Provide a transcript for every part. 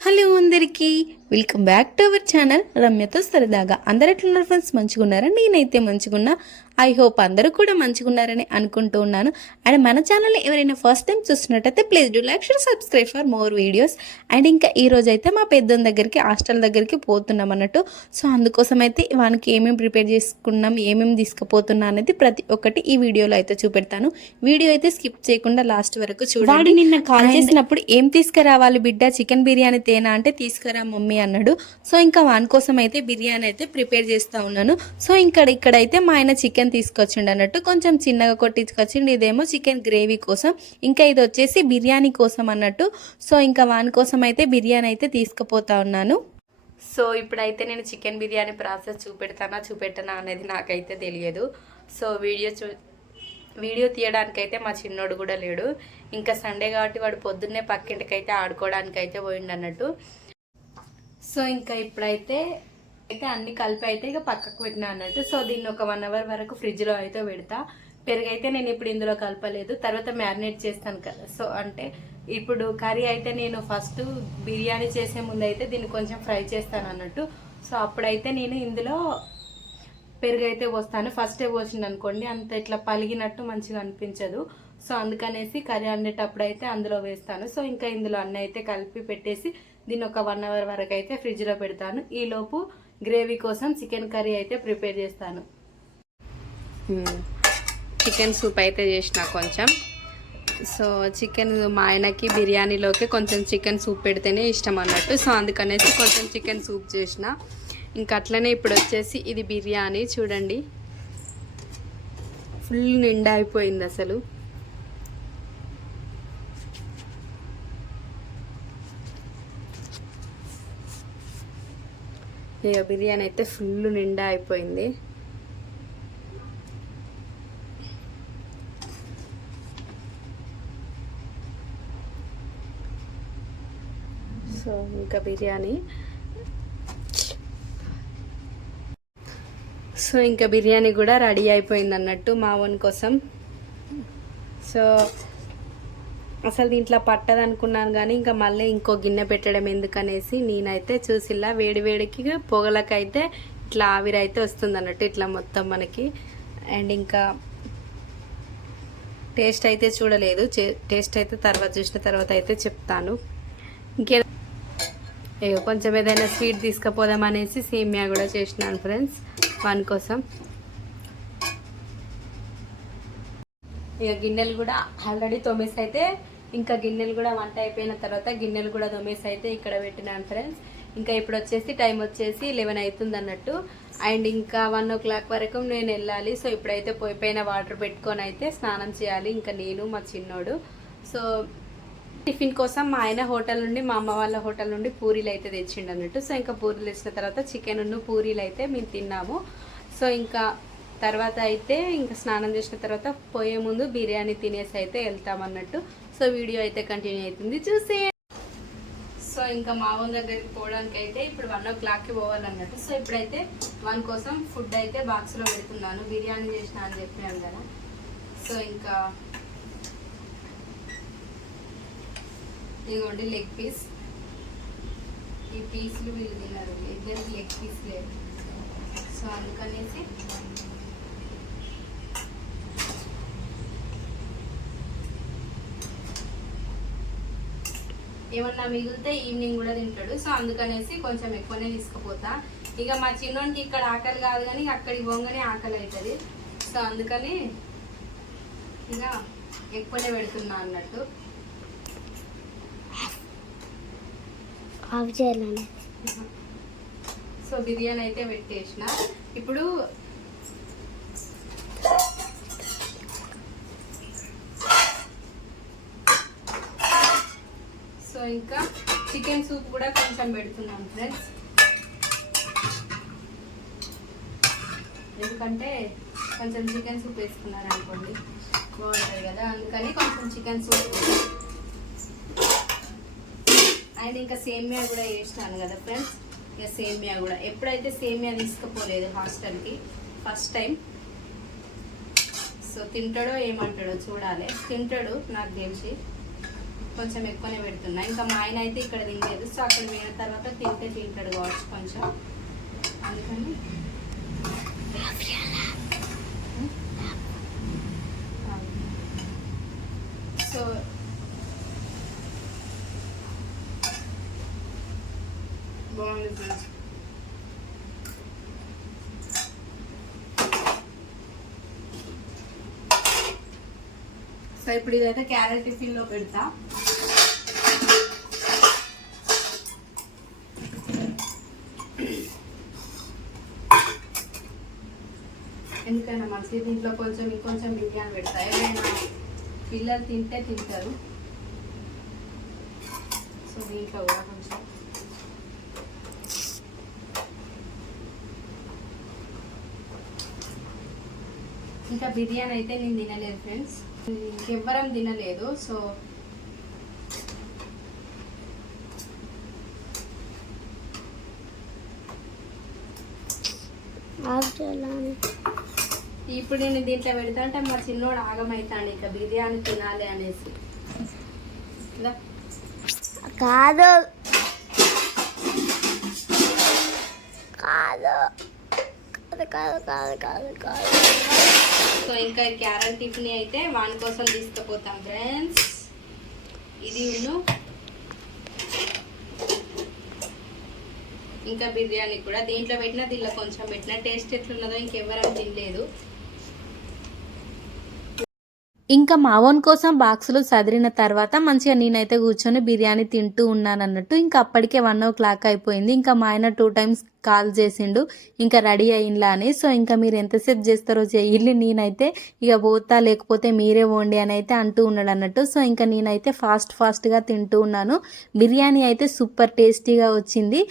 Hello అందరికీ welcome back to our channel రమ్యతో సరదాగా. అందరు ఎట్లున్నారు ఫ్రెండ్స్ మంచిగా ఉన్నారా నేనైతే మంచిగున్నా. ఐ హోప్ అందరూ కూడా మంచిగా ఉన్నారని అనుకుంటూ ఉన్నాను. అండ్ మన ఛానల్ని ఎవరైనా ఫస్ట్ టైం చూస్తున్నట్టయితే please do like share subscribe for more videos and ఇంకా ఈ రోజు అయితే మా పెద్దోని దగ్గరికి హాస్టల్ దగ్గరికి పోతున్నాం అన్నట్టు. సో అందుకోసం అయితే వానికి ఏమేమి ప్రిపేర్ చేసుకున్నాం ఏమేమి తీసుకుపోతున్నా అనేది ప్రతి ఒక్కటి ఈ వీడియోలో అయితే చూపెడతాను. వీడియో అయితే స్కిప్ చేయకుండా లాస్ట్ వరకు చూడండి. నిన్న కాల్ చేసినప్పుడు ఏం తీసుకురావాలి బిడ్డ? చికెన్ బిర్యానీ తేనా అంటే తీసుకురా మమ్మీ అన్నాడు. సో ఇంకా వాని కోసం అయితే బిర్యానీ అయితే ప్రిపేర్ చేస్తూ ఉన్నాను. సో ఇక్కడ ఇక్కడైతే మా ఆయన చికెన్ తీసుకొచ్చిండు అన్నట్టు కొంచెం చిన్నగా కొట్టించుకొచ్చిండు. ఇదేమో చికెన్ గ్రేవీ కోసం. ఇంకా ఇది వచ్చేసి బిర్యానీ కోసం అన్నట్టు. సో ఇంకా వాని కోసం అయితే బిర్యానీ అయితే తీసుకుపోతా ఉన్నాను. సో ఇప్పుడైతే నేను చికెన్ బిర్యానీ ప్రాసెస్ చూపెడతానా చూపెట్టనా అనేది నాకైతే తెలియదు. సో వీడియో చూ వీడియో తీయడానికైతే మా చిన్నోడు కూడా లేడు. ఇంకా సండే కాబట్టి వాడు పొద్దున్నే పక్కింటికైతే ఆడుకోవడానికి అయితే పోయిండు అన్నట్టు. సో ఇంకా ఇప్పుడైతే అయితే అన్ని కలిపి అయితే ఇక పక్కకు పెట్టినా అన్నట్టు. సో దీన్ని ఒక వన్ అవర్ వరకు ఫ్రిడ్జ్లో అయితే పెడతా. పెరుగు అయితే నేను ఇప్పుడు ఇందులో కలపలేదు. తర్వాత మ్యారినేట్ చేస్తాను కదా సో అంటే ఇప్పుడు కర్రీ అయితే నేను ఫస్ట్ బిర్యానీ చేసే ముందు అయితే దీన్ని కొంచెం ఫ్రై చేస్తాను అన్నట్టు. సో అప్పుడైతే నేను ఇందులో పెరుగు అయితే పోస్తాను ఫస్టే పోసింది అనుకోండి అంత ఇట్లా పలిగినట్టు మంచిగా అనిపించదు. సో అందుకనేసి కర్రీ వండేటప్పుడు అయితే అందులో వేస్తాను. సో ఇంకా ఇందులో అన్నీ అయితే కలిపి పెట్టేసి దీన్ని ఒక వన్ అవర్ వరకు అయితే ఫ్రిడ్జ్లో పెడతాను. ఈలోపు గ్రేవీ కోసం చికెన్ కర్రీ అయితే ప్రిపేర్ చేస్తాను. చికెన్ సూప్ అయితే చేసిన కొంచెం. సో చికెన్ మా ఆయనకి బిర్యానీలోకి కొంచెం చికెన్ సూప్ పెడితేనే ఇష్టం అన్నట్టు. సో అందుకనేసి కొంచెం చికెన్ సూప్ చేసిన. ఇంకా అట్లనే ఇప్పుడు వచ్చేసి ఇది బిర్యానీ. చూడండి. ఫుల్ నిండా అయిపోయింది అసలు. ఇక బిర్యానీ అయితే ఫుల్ నిండా అయిపోయింది. సో ఇంకా బిర్యానీ. సో ఇంకా బిర్యానీ కూడా రెడీ అయిపోయింది అన్నట్టు మా వన్ కోసం. సో అసలు దీంట్లో పట్టదు అనుకున్నాను కానీ ఇంకా మళ్ళీ ఇంకో గిన్నె పెట్టడం ఎందుకనేసి నేనైతే చూసిలా వేడి వేడికి పొగలకైతే ఇట్లా ఆవిరైతే వస్తుంది అన్నట్టు ఇట్లా మొత్తం మనకి. అండ్ ఇంకా టేస్ట్ అయితే చూడలేదు. టేస్ట్ అయితే తర్వాత చూసిన తర్వాత అయితే చెప్తాను. ఇంకే కొంచెం ఏదైనా స్వీట్ తీసుకుపోదాం అనేసి సేమియా కూడా చేసినాను ఫ్రెండ్స్ వన్ కోసం. ఇక గిన్నెలు కూడా ఆల్రెడీ తొమ్మిది అయితే ఇంకా గిన్నెలు కూడా వంట అయిపోయిన తర్వాత గిన్నెలు కూడా తొమ్మిది అయితే ఇక్కడ పెట్టినాను ఫ్రెండ్స్. ఇంకా ఇప్పుడు వచ్చేసి టైం వచ్చేసి లెవెన్ అవుతుంది అన్నట్టు. అండ్ ఇంకా వన్ ఓ క్లాక్ వరకు నేను వెళ్ళాలి. సో ఇప్పుడైతే పోయిపోయిన పైన వాటర్ పెట్టుకొని అయితే స్నానం చేయాలి. ఇంకా నేను మా చిన్నోడు. సో టిఫిన్ కోసం మా ఆయన హోటల్ నుండి మా అమ్మ వాళ్ళ హోటల్ నుండి పూరీలు అయితే తెచ్చిండు అన్నట్టు. సో ఇంకా పూరీలు తెచ్చిన తర్వాత చికెన్ ఉన్న పూరీలు అయితే మేము తిన్నాము. సో ఇంకా తర్వాత అయితే ఇంకా స్నానం చేసిన తర్వాత పోయే ముందు బిర్యానీ తినేసి అయితే వెళ్తామన్నట్టు సో వీడియో అయితే కంటిన్యూ అవుతుంది. చూసే. సో ఇంకా మా దగ్గరికి పోవడానికి అయితే ఇప్పుడు వన్ ఓ క్లాక్కి పోవాలన్నట్టు. సో ఇప్పుడైతే వన్ కోసం ఫుడ్ అయితే బాక్స్లో పెడుతున్నాను. బిర్యానీ చేసిన అని చెప్పినాను కదా సో ఇంకా ఇదిగోండి లెగ్ పీస్. ఈ పీస్లు వీళ్ళు తిన్నారు. ఇద్దరికి లెగ్ పీస్ లేదు. సో అందుకనేసి ఏమన్నా మిగిలితే ఈవినింగ్ కూడా తింటాడు. సో అందుకనేసి కొంచెం ఎక్కువనే తీసుకుపోతా. ఇక మా చిన్నోనికి ఇక్కడ ఆకలి కాదు కానీ అక్కడికి పోగానే ఆకలి అవుతుంది సో అందుకని ఇక ఎక్కువనే పెడుతున్నా అన్నట్టు. ఆఫ్ చేయాలని సో బిర్యానీ అయితే పెట్టేసిన. ఇప్పుడు సో ఇంకా చికెన్ సూప్ కూడా కొంచెం పెడుతున్నాం ఫ్రెండ్స్. ఎందుకంటే కొంచెం చికెన్ సూప్ వేసుకున్నారు అనుకోండి బాగుంటుంది కదా. అందుకని కొంచెం చికెన్ సూప్. అండ్ ఇంకా సేమియా కూడా వేసినాను కదా ఫ్రెండ్స్. ఇక సేమియా కూడా. ఎప్పుడైతే సేమియా తీసుకుపోలేదు హాస్టల్కి ఫస్ట్ టైం. సో తింటాడో ఏమంటాడో చూడాలి. తింటాడు నాకు తెలిసి. కొంచెం ఎక్కువనే పెడుతున్నా. ఇంకా మా ఆయన అయితే ఇక్కడ తినలేదు. సో అక్కడ పోయిన తర్వాత తింటే తింటాడు కావచ్చు కొంచెం. అందుకని సో బాగుంది ఫ్రెండ్స్. సో ఇప్పుడు ఇదైతే క్యారెట్ టిఫిన్లో పెడతా. ఎందుకైనా మంచిది దీంట్లో కొంచెం ఇంకొంచెం బిర్యానీ పెడతా. ఏదైనా పిల్లలు తింటే తింటారు. సో దీంట్లో కూడా కొంచెం. ఇంకా బిర్యానీ అయితే నేను తినలేదు ఫ్రెండ్స్. ఇంకెవ్వరం తినలేదు సో. ఇప్పుడు నేను దీంట్లో పెడతా అంటే మా చిన్నోడు ఆగమైతాడు ఇక బిర్యానీ తినాలి అనేసి. కాదు. కాదు. కాదు కాదు కాదు కాదు కాదు. సో ఇంకా క్యారెట్ టిఫిన్ అయితే వాని కోసం తీసుకుపోతాం ఫ్రెండ్స్. ఇది ఉన్ను ఇంకా బిర్యానీ కూడా దీంట్లో పెట్టినా దీంట్లో కొంచెం పెట్టిన టేస్ట్ ఎట్లున్నదో ఇంకెవరైనా తినలేదు. ఇంకా మావోన్ కోసం బాక్సులు సదిరిన తర్వాత మంచిగా నేనైతే కూర్చొని బిర్యానీ తింటూ ఉన్నాను అన్నట్టు ఇంకా అప్పటికే వన్ ఓ క్లాక్ అయిపోయింది. ఇంకా మా ఆయన టూ టైమ్స్ కాల్ చేసిండు ఇంకా రెడీ అయిండ్లా అని. సో ఇంకా మీరు ఎంతసేపు చేస్తారో చెయ్యి నేనైతే ఇక పోతా లేకపోతే మీరే పోండి అని అయితే అంటూ ఉన్నాడు అన్నట్టు సో ఇంకా నేనైతే ఫాస్ట్ ఫాస్ట్గా తింటూ ఉన్నాను. బిర్యానీ అయితే సూపర్ టేస్టీగా వచ్చింది.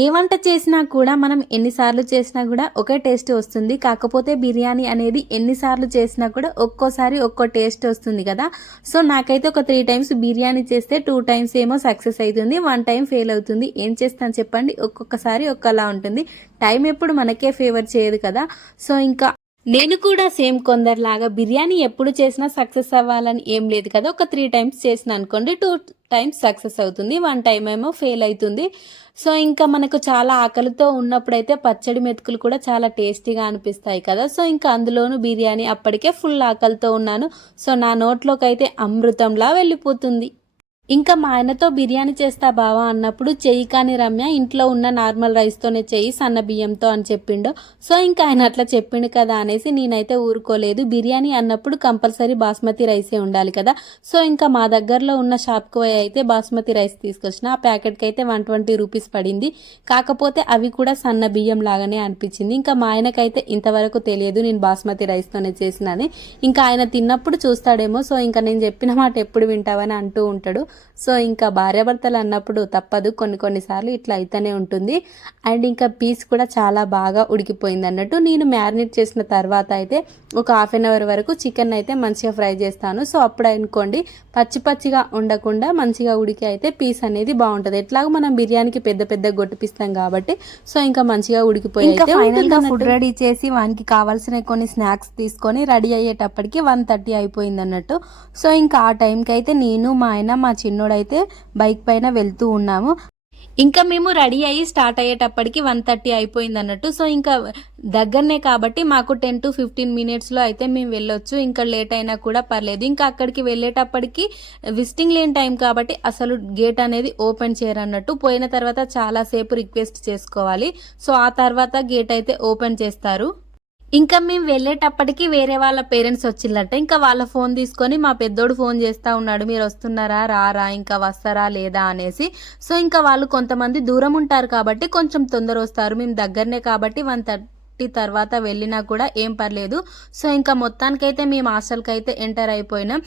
ఏ వంట చేసినా కూడా మనం ఎన్నిసార్లు చేసినా కూడా ఒకే టేస్ట్ వస్తుంది. కాకపోతే బిర్యానీ అనేది ఎన్నిసార్లు చేసినా కూడా ఒక్కోసారి ఒక్కో టేస్ట్ వస్తుంది కదా. సో నాకైతే ఒక త్రీ టైమ్స్ బిర్యానీ చేస్తే టూ టైమ్స్ ఏమో సక్సెస్ అవుతుంది వన్ టైం ఫెయిల్ అవుతుంది. ఏం చేస్తాను చెప్పండి? ఒక్కొక్కసారి ఒక్కలా ఉంటుంది. టైం ఎప్పుడు మనకే ఫేవర్ చేయదు కదా. సో ఇంకా నేను కూడా సేమ్ కొందరిలాగా బిర్యానీ ఎప్పుడు చేసినా సక్సెస్ అవ్వాలని ఏం లేదు కదా. ఒక త్రీ టైమ్స్ చేసిన అనుకోండి టూ టైమ్స్ సక్సెస్ అవుతుంది. వన్ టైం ఏమో ఫెయిల్ అవుతుంది. సో ఇంకా మనకు చాలా ఆకలితో ఉన్నప్పుడైతే పచ్చడి మెతుకులు కూడా చాలా టేస్టీగా అనిపిస్తాయి కదా. సో ఇంకా అందులోనూ బిర్యానీ అప్పటికే ఫుల్ ఆకలితో ఉన్నాను. సో నా నోట్లోకి అయితే అమృతంలా వెళ్ళిపోతుంది. ఇంకా మా ఆయనతో బిర్యానీ చేస్తా బావా అన్నప్పుడు చెయ్యి కాని రమ్య ఇంట్లో ఉన్న నార్మల్ రైస్తోనే చెయ్యి సన్న బియ్యంతో అని చెప్పిండు. సో ఇంకా ఆయన అట్లా చెప్పిండు కదా అనేసి నేనైతే ఊరుకోలేదు. బిర్యానీ అన్నప్పుడు కంపల్సరీ బాస్మతి రైసే ఉండాలి కదా. సో ఇంకా మా దగ్గరలో ఉన్న షాప్కి పోయి అయితే బాస్మతి రైస్ తీసుకొచ్చిన. ఆ ప్యాకెట్కి అయితే వన్ ట్వంటీ రూపీస్ పడింది. కాకపోతే అవి కూడా సన్న బియ్యం లాగానే అనిపించింది. ఇంకా మా ఆయనకైతే ఇంతవరకు తెలియదు నేను బాస్మతి రైస్తోనే చేసినని. ఇంకా ఆయన తిన్నప్పుడు చూస్తాడేమో. సో ఇంకా నేను చెప్పిన మాట ఎప్పుడు వింటావని అంటూ ఉంటాడు. సో ఇంకా భార్యాభర్తలు అన్నప్పుడు తప్పదు. కొన్ని కొన్నిసార్లు ఇట్లా అయితేనే ఉంటుంది. అండ్ ఇంకా పీస్ కూడా చాలా బాగా ఉడికిపోయింది అన్నట్టు నేను మ్యారినేట్ చేసిన తర్వాత అయితే ఒక హాఫ్ అన్ అవర్ వరకు చికెన్ అయితే మంచిగా ఫ్రై చేస్తాను. సో అప్పుడు అనుకోండి పచ్చి పచ్చిగా ఉండకుండా మంచిగా ఉడికి అయితే పీస్ అనేది బాగుంటుంది. ఎట్లాగో మనం బిర్యానీకి పెద్ద పెద్ద గొట్టిపిస్తాం కాబట్టి సో ఇంకా మంచిగా ఉడికిపోయి ఇంకా ఫుడ్ రెడీ చేసి వానికి కావాల్సిన కొన్ని స్నాక్స్ తీసుకొని రెడీ అయ్యేటప్పటికి వన్ థర్టీ అయిపోయింది అన్నట్టు సో ఇంకా ఆ టైంకి అయితే నేను మా ఆయన మా చిన్నోడైతే బైక్ పైన వెళ్తూ ఉన్నాము. ఇంకా మేము రెడీ అయ్యి స్టార్ట్ అయ్యేటప్పటికి వన్ థర్టీ అయిపోయింది అన్నట్టు. సో ఇంకా దగ్గరనే కాబట్టి మాకు టెన్ టు ఫిఫ్టీన్ మినిట్స్లో అయితే మేము వెళ్ళొచ్చు. ఇంకా లేట్ అయినా కూడా పర్లేదు. ఇంకా అక్కడికి వెళ్ళేటప్పటికి విజిటింగ్ లేని టైం కాబట్టి అసలు గేట్ అనేది ఓపెన్ చేయరు అన్నట్టు పోయిన తర్వాత చాలాసేపు రిక్వెస్ట్ చేసుకోవాలి. సో ఆ తర్వాత గేట్ అయితే ఓపెన్ చేస్తారు. ఇంకా మేము వెళ్ళేటప్పటికి వేరే వాళ్ళ పేరెంట్స్ వచ్చిందట. ఇంకా వాళ్ళ ఫోన్ తీసుకొని మా పెద్దోడు ఫోన్ చేస్తా ఉన్నాడు. మీరు వస్తున్నారా? రారా? ఇంకా వస్తారా? లేదా? అనేసి. సో ఇంకా వాళ్ళు కొంతమంది దూరం ఉంటారు కాబట్టి కొంచెం తొందర వస్తారు. మేము దగ్గరనే కాబట్టి వన్ థర్టీ తర్వాత వెళ్ళినా కూడా ఏం పర్లేదు. సో ఇంకా మొత్తానికైతే మేము హాస్టల్కి అయితే ఎంటర్ అయిపోయినాం.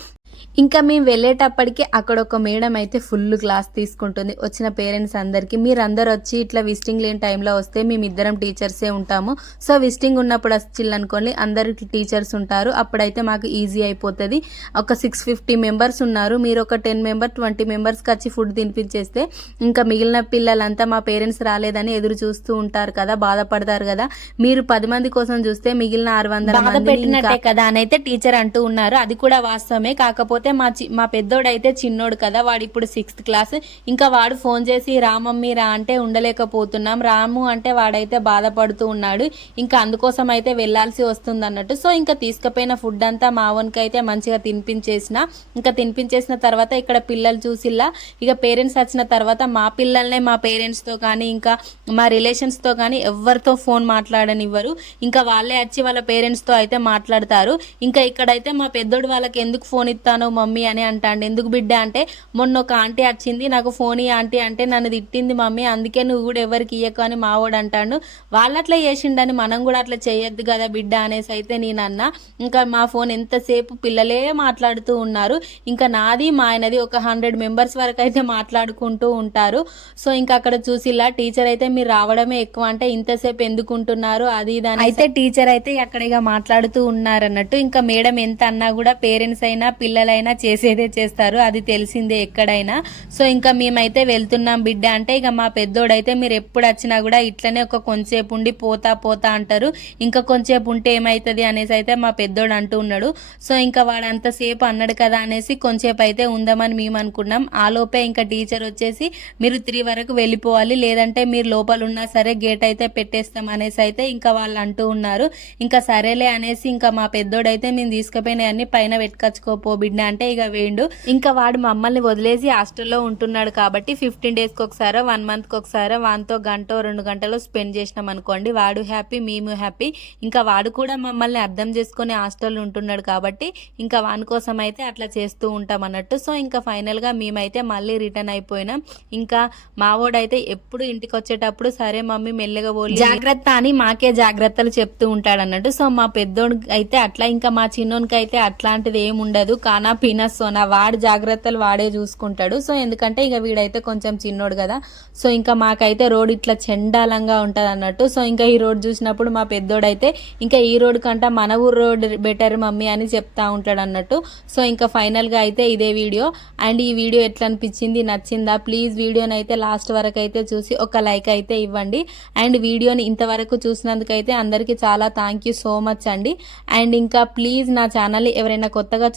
ఇంకా మేము వెళ్ళేటప్పటికి అక్కడ ఒక మేడం అయితే ఫుల్ క్లాస్ తీసుకుంటుంది. వచ్చిన పేరెంట్స్ అందరికీ. మీరు అందరు వచ్చి ఇట్లా విజిటింగ్ లేని టైంలో వస్తే మేము ఇద్దరం టీచర్సే ఉంటాము. సో విజిటింగ్ ఉన్నప్పుడు వచ్చిల్లనుకోండి అందరు టీచర్స్ ఉంటారు. అప్పుడైతే మాకు ఈజీ అయిపోతుంది. ఒక సిక్స్ ఫిఫ్టీ మెంబర్స్ ఉన్నారు. మీరు ఒక టెన్ మెంబర్ ట్వంటీ మెంబర్స్కి వచ్చి ఫుడ్ తినిపించేస్తే ఇంకా మిగిలిన పిల్లలంతా మా పేరెంట్స్ రాలేదని ఎదురు చూస్తూ ఉంటారు కదా బాధపడతారు కదా. మీరు పది మంది కోసం చూస్తే మిగిలిన ఆరు వందల పెట్టినట్టే కదా అని అయితే టీచర్ అంటూ ఉన్నారు. అది కూడా వాస్తవమే. కాకపోతే కాకపోతే మా చి మా పెద్దోడైతే చిన్నోడు కదా వాడు ఇప్పుడు సిక్స్త్ క్లాస్. ఇంకా వాడు ఫోన్ చేసి రామమ్మీ రా అంటే ఉండలేకపోతున్నాం. రాము అంటే వాడైతే బాధపడుతూ ఉన్నాడు. ఇంకా అందుకోసం అయితే వెళ్ళాల్సి వస్తుంది అన్నట్టు సో ఇంకా తీసుకుపోయిన ఫుడ్ అంతా మా ఓన్కి అయితే మంచిగా తినిపించేసిన. ఇంకా తినిపించేసిన తర్వాత ఇక్కడ పిల్లలు చూసిల్లా. ఇక పేరెంట్స్ వచ్చిన తర్వాత మా పిల్లల్నే మా పేరెంట్స్తో కానీ ఇంకా మా రిలేషన్స్తో కానీ ఎవరితో ఫోన్ మాట్లాడనివ్వరు. ఇంకా వాళ్ళే వచ్చి వాళ్ళ పేరెంట్స్తో అయితే మాట్లాడతారు. ఇంకా ఇక్కడైతే మా పెద్దోడు వాళ్ళకి ఎందుకు ఫోన్ ఇస్తాను మమ్మీ అని అంటాడు. ఎందుకు బిడ్డ అంటే మొన్న ఒక ఆంటీ వచ్చింది నాకు ఫోన్ ఈ ఆంటీ అంటే నన్ను తిట్టింది మమ్మీ అందుకే నువ్వు కూడా ఎవరికి ఇయ్యకు అని మావాడు అంటాడు. వాళ్ళు అట్లా చేసిండని మనం కూడా అట్లా చేయొద్దు కదా బిడ్డ అనేసి అయితే నేను ఇంకా మా ఫోన్ ఎంతసేపు పిల్లలే మాట్లాడుతూ ఉన్నారు. ఇంకా నాది మా ఆయనది ఒక హండ్రెడ్ మెంబర్స్ వరకు అయితే మాట్లాడుకుంటూ ఉంటారు. సో ఇంకా అక్కడ చూసిలా టీచర్ అయితే మీరు రావడమే ఎక్కువ అంటే ఇంతసేపు ఎందుకుంటున్నారు? అది ఇది అయితే టీచర్ అయితే అక్కడ ఇక మాట్లాడుతూ ఉన్నారన్నట్టు. ఇంకా మేడం ఎంత అన్నా కూడా పేరెంట్స్ అయినా పిల్లలైనా చేసేదే చేస్తారు అది తెలిసిందే ఎక్కడైనా. సో ఇంకా మేమైతే వెళ్తున్నాం బిడ్డ అంటే ఇక మా పెద్దోడైతే మీరు ఎప్పుడు వచ్చినా కూడా ఇట్లనే ఒక కొంచెంసేపు ఉండి పోతా పోతా అంటారు. ఇంకా కొంచెంసేపు ఉంటే ఏమవుతుంది అనేసి అయితే మా పెద్దోడు అంటూ ఉన్నాడు. సో ఇంకా వాడు అంతసేపు అన్నాడు కదా అనేసి కొంచెంసేపు అయితే ఉందామని మేము అనుకున్నాం. ఆ లోపే ఇంకా టీచర్ వచ్చేసి మీరు త్రీ వరకు వెళ్ళిపోవాలి లేదంటే మీరు లోపల ఉన్నా సరే గేట్ అయితే పెట్టేస్తాం అనేసి అయితే ఇంకా వాళ్ళు అంటూ ఉన్నారు. ఇంకా సరేలే అనేసి ఇంకా మా పెద్దోడైతే మేము తీసుకుపోయిన అన్ని పైన పెట్టుకొచ్చుకోపో బిడ్డ అంటే ఇక వేయండు ఇంకా వాడు మమ్మల్ని వదిలేసి హాస్టల్లో ఉంటున్నాడు కాబట్టి ఫిఫ్టీన్ డేస్కి ఒకసారో వన్ మంత్కి ఒకసారో వానితో గంట రెండు గంటలు స్పెండ్ చేసినాం అనుకోండి. వాడు హ్యాపీ మేము హ్యాపీ. ఇంకా వాడు కూడా మమ్మల్ని అర్థం చేసుకొని హాస్టల్లో ఉంటున్నాడు కాబట్టి ఇంకా వాని కోసం అయితే అట్లా చేస్తూ ఉంటాం అన్నట్టు. సో ఇంకా ఫైనల్గా మేమైతే మళ్ళీ రిటర్న్ అయిపోయినాం. ఇంకా మావోడైతే ఎప్పుడు ఇంటికి వచ్చేటప్పుడు సరే మమ్మీ మెల్లగా పోలి. జాగ్రత్త అని మాకే జాగ్రత్తలు చెప్తూ ఉంటాడు అన్నట్టు. సో మా పెద్దోడు అయితే అట్లా ఇంకా మా చిన్నోనికి అయితే అట్లాంటిది ఏమి ఉండదు. కానా పీనస్ సోనా వాడి జాగ్రత్తలు వాడే చూసుకుంటాడు. సో ఎందుకంటే ఇక వీడైతే కొంచెం చిన్నోడు కదా. సో ఇంకా మాకైతే రోడ్ ఇట్లా చెండాలంగా ఉంటుంది అన్నట్టు. సో ఇంకా ఈ రోడ్ చూసినప్పుడు మా పెద్దోడైతే ఇంకా ఈ రోడ్ కంటే మన ఊరు రోడ్ బెటర్ మమ్మీ అని చెప్తా ఉంటాడు అన్నట్టు. సో ఇంకా ఫైనల్గా అయితే ఇదే వీడియో. అండ్ ఈ వీడియో ఎట్లా అనిపించింది నచ్చిందా? ప్లీజ్ వీడియోని అయితే లాస్ట్ వరకు అయితే చూసి ఒక లైక్ అయితే ఇవ్వండి. అండ్ వీడియోని ఇంతవరకు చూసినందుకైతే అందరికీ చాలా థ్యాంక్ యూ సో మచ్ అండి. అండ్ ఇంకా ప్లీజ్ నా ఛానల్ ఎవరైనా కొత్తగా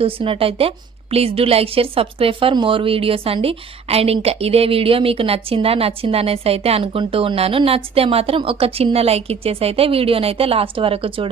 నచ్చినట్లయితే please do like share subscribe for more videos అండి. అండ్ ఇంకా ఇదే వీడియో మీకు నచ్చిందా నచ్చిందా అనేసి అయితే అనుకుంటూ ఉన్నాను. నచ్చితే మాత్రం ఒక చిన్న లైక్ ఇచ్చేసి అయితే వీడియోనైతే లాస్ట్ వరకు చూడండి.